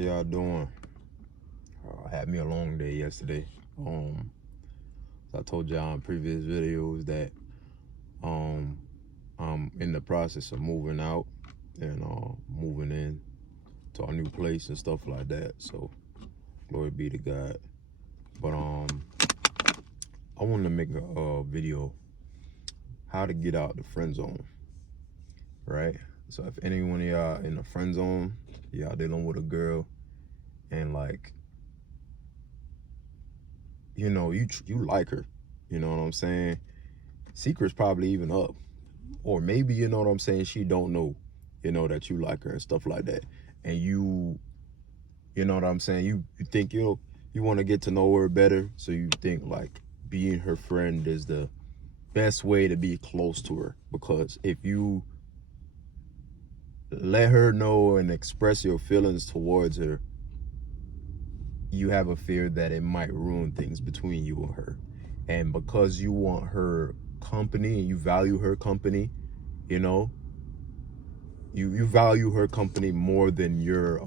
y'all doing? I had me a long day yesterday. I told y'all in previous videos that um I'm in the process of moving out and moving in to a new place and stuff like that. So glory be to God. But I wanted to make a video how to get out the friend zone, right? So if any one of y'all in the friend zone, y'all dealing with a girl and like you like her, you know what I'm saying? Secret's probably even up, or maybe you know what I'm saying, she don't know, that you like her and stuff like that, and you know what I'm saying, you think you want to get to know her better, so you think like being her friend is the best way to be close to her, because if you let her know and express your feelings towards her, you have a fear that it might ruin things between you and her. And because you want her company and you value her company, you value her company more than your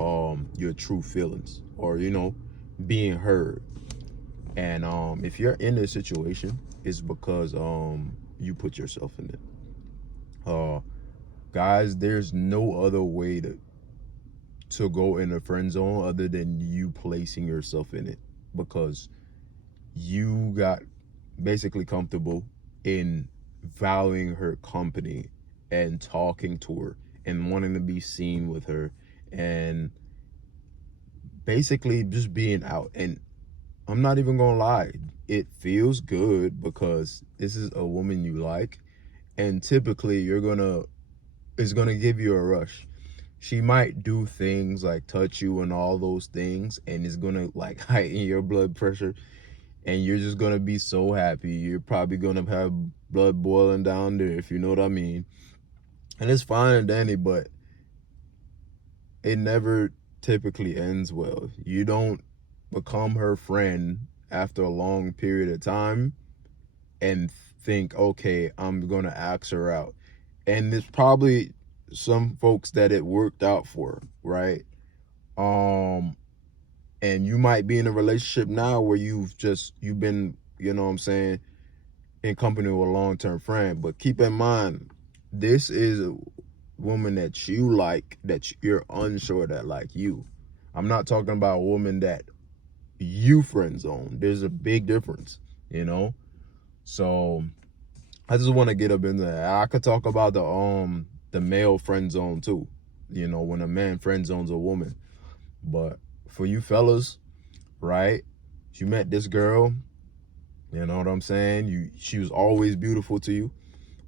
true feelings, or being heard. And if you're in this situation, it's because you put yourself in it. Guys, there's no other way to go in a friend zone other than you placing yourself in it, because you got basically comfortable in valuing her company and talking to her and wanting to be seen with her and basically just being out. And I'm not even gonna lie, it feels good because this is a woman you like, and typically it's gonna give you a rush. She might do things like touch you and all those things, and it's gonna like heighten your blood pressure, and you're just gonna be so happy. You're probably gonna have blood boiling down there, if you know what I mean. And it's fine and dandy, but it never typically ends well. You don't become her friend after a long period of time and think, okay, I'm gonna ask her out. And there's probably some folks that it worked out for, right? And you might be in a relationship now where you've been, you know what I'm saying, in company with a long-term friend. But keep in mind, this is a woman that you like, that you're unsure that like you. I'm not talking about a woman that you friend zone. There's a big difference, you know? So I just want to get up in there. I could talk about the male friend zone too, when a man friend zones a woman. But for you fellas, right, you met this girl, you know what I'm saying, she was always beautiful to you,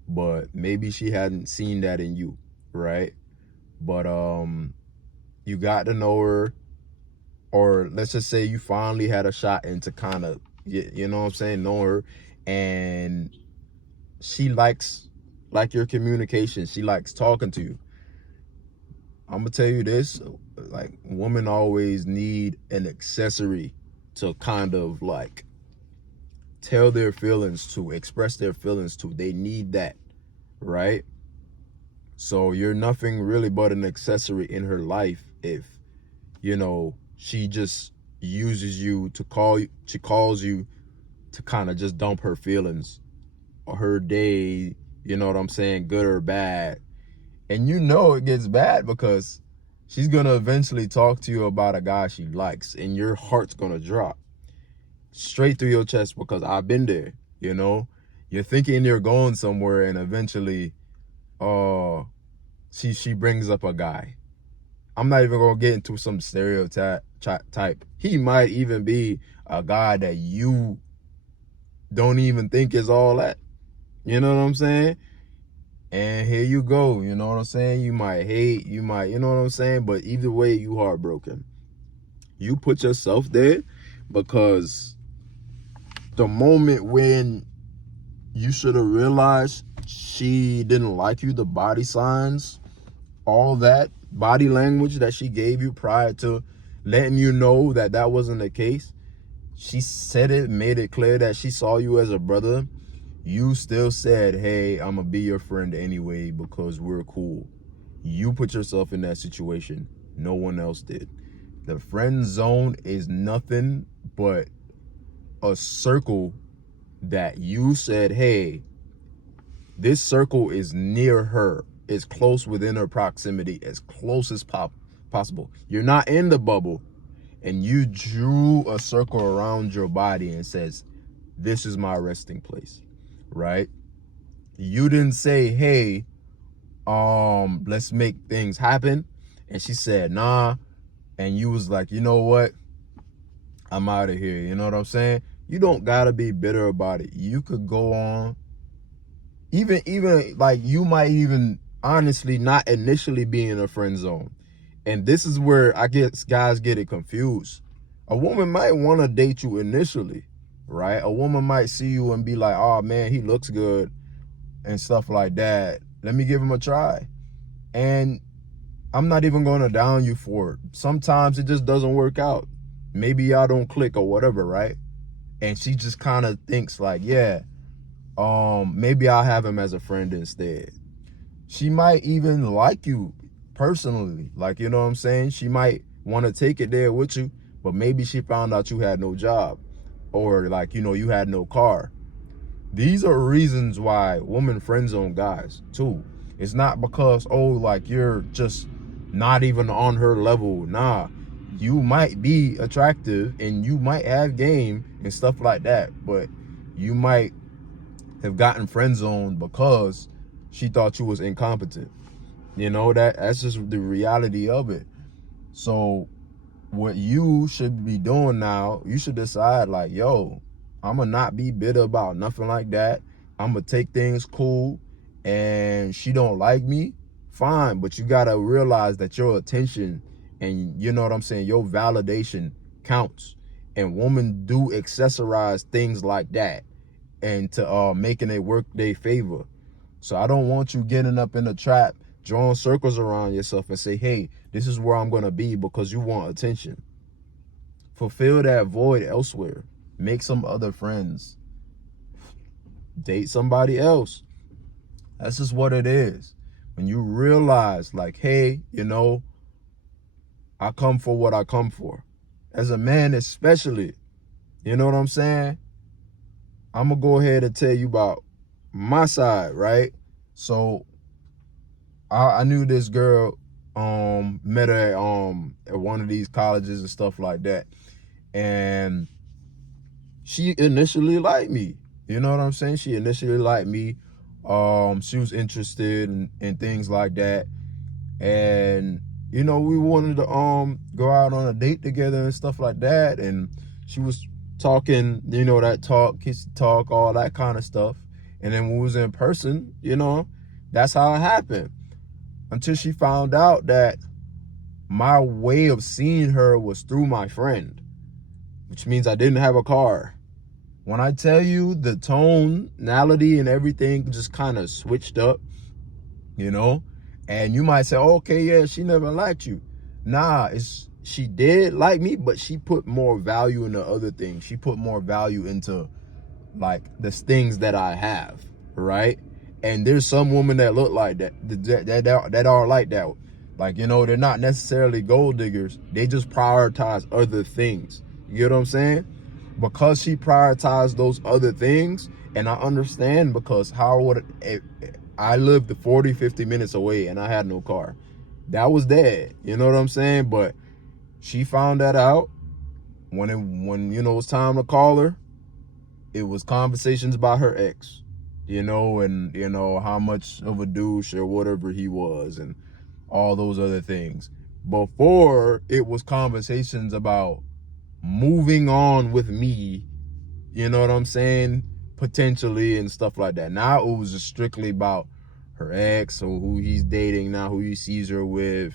but maybe she hadn't seen that in you, right? But you got to know her, or let's just say you finally had a shot into kind of, you know what I'm saying, know her, and she likes your communication. She likes talking to you. I'm gonna tell you this, like, women always need an accessory to kind of like tell their feelings to, express their feelings to. They need that, right? So you're nothing really but an accessory in her life if, she just uses you to she calls you to kind of just dump her feelings or her day, you know what I'm saying, good or bad. And it gets bad because she's gonna eventually talk to you about a guy she likes, and your heart's gonna drop straight through your chest, because I've been there. You're thinking you're going somewhere, and eventually she brings up a guy. I'm not even gonna get into some stereotype type. He might even be a guy that you don't even think is all that. You know what I'm saying? And here you go, you know what I'm saying? You might hate, you know what I'm saying? But either way, you heartbroken. You put yourself there because the moment when you should have realized she didn't like you, the body signs, all that body language that she gave you prior to letting you know that that wasn't the case, she said it, made it clear that she saw you as a brother. You still said, hey, I'm gonna be your friend anyway because we're cool. You put yourself in that situation. No one else did. The friend zone is nothing but a circle that you said, hey, this circle is near her. It's close within her proximity, as close as possible. You're not in the bubble, and you drew a circle around your body and says, this is my resting place, right? You didn't say, hey, let's make things happen. And she said, nah. And you was like, you know what? I'm out of here. You know what I'm saying? You don't gotta be bitter about it. You could go on. Even like you might even honestly not initially be in a friend zone. And this is where I guess guys get it confused. A woman might want to date you initially, right? A woman might see you and be like, oh man, he looks good and stuff like that. Let me give him a try. And I'm not even going to down you for it. Sometimes it just doesn't work out. Maybe y'all don't click or whatever, right? And she just kind of thinks like, yeah, maybe I'll have him as a friend instead. She might even like you personally. Like, you know what I'm saying? She might want to take it there with you, but maybe she found out you had no job or like, you know, you had no car. These are reasons why women friend zone guys too. It's not because, oh, like you're just not even on her level. Nah, you might be attractive and you might have game and stuff like that, but you might have gotten friend zoned because she thought you was incompetent. You know, that's just the reality of it. So what you should be doing now, you should decide like, yo, I'm gonna not be bitter about nothing like that. I'm gonna take things cool, and she don't like me, fine, but you gotta realize that your attention and, you know what I'm saying, your validation counts. And women do accessorize things like that and to making it work their favor. So I don't want you getting up in a trap, drawing circles around yourself and say, hey, this is where I'm gonna be because you want attention. Fulfill that void elsewhere. Make some other friends. Date somebody else. That's just what it is. When you realize like, hey, you know, I come for what I come for. As a man especially, you know what I'm saying? I'm gonna go ahead and tell you about my side, right? So I knew this girl, met her at one of these colleges and stuff like that. And she initially liked me. You know what I'm saying? She initially liked me. She was interested in things like that. And, you know, we wanted to go out on a date together and stuff like that. And she was talking, you know, that talk, kiss talk, all that kind of stuff. And then when we was in person, you know, that's how it happened. Until she found out that my way of seeing her was through my friend, which means I didn't have a car. When I tell you the tonality and everything just kind of switched up, you know, and you might say, okay, yeah, she never liked you. Nah, she did like me, but she put more value into other things. She put more value into like the things that I have, right? And there's some women that look like that are like that. Like, you know, they're not necessarily gold diggers. They just prioritize other things. You get what I'm saying? Because she prioritized those other things, and I understand because how would I lived 40, 50 minutes away and I had no car. That was dead. You know what I'm saying? But she found that out when you know it was time to call her. It was conversations about her ex, you know, and you know how much of a douche or whatever he was and all those other things. Before, it was conversations about moving on with me, you know what I'm saying, potentially and stuff like that. Now it was just strictly about her ex or who he's dating now, who he sees her with,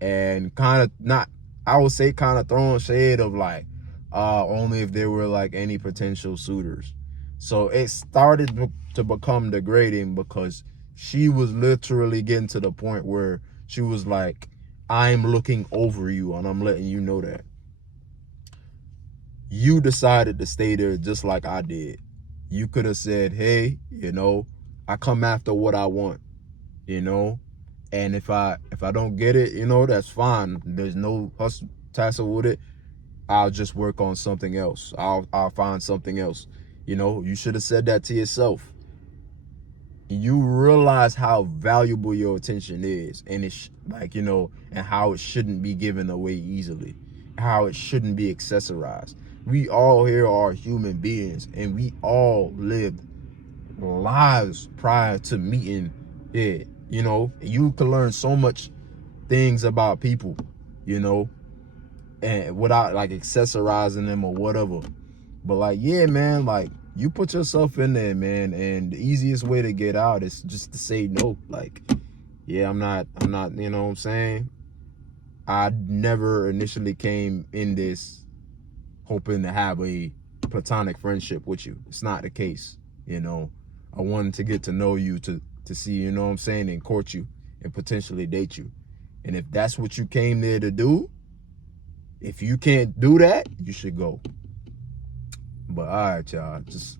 and kind of not, I would say kind of throwing shade of like, only if there were like any potential suitors. So it started to become degrading because she was literally getting to the point where she was like, I'm looking over you and I'm letting you know that. You decided to stay there just like I did. You could have said, hey, you know, I come after what I want, you know, and if I don't get it, you know, that's fine. There's no us tassel with it, I'll just work on something else. I'll find something else. You know, you should have said that to yourself. You realize how valuable your attention is, and it's like, you know, and how it shouldn't be given away easily, how it shouldn't be accessorized. We all here are human beings, and we all lived lives prior to meeting it. You know, you can learn so much things about people, you know, and without like accessorizing them or whatever. But like, yeah, man, like, you put yourself in there, man, and the easiest way to get out is just to say no. Like, yeah, I'm not, you know what I'm saying? I never initially came in this hoping to have a platonic friendship with you. It's not the case, you know. I wanted to get to know you, to see, you know what I'm saying, and court you and potentially date you. And if that's what you came there to do, if you can't do that, you should go. But all right, y'all, just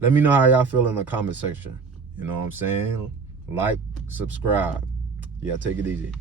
let me know how y'all feel in the comment section. You know what I'm saying? Like, subscribe. Yeah, take it easy.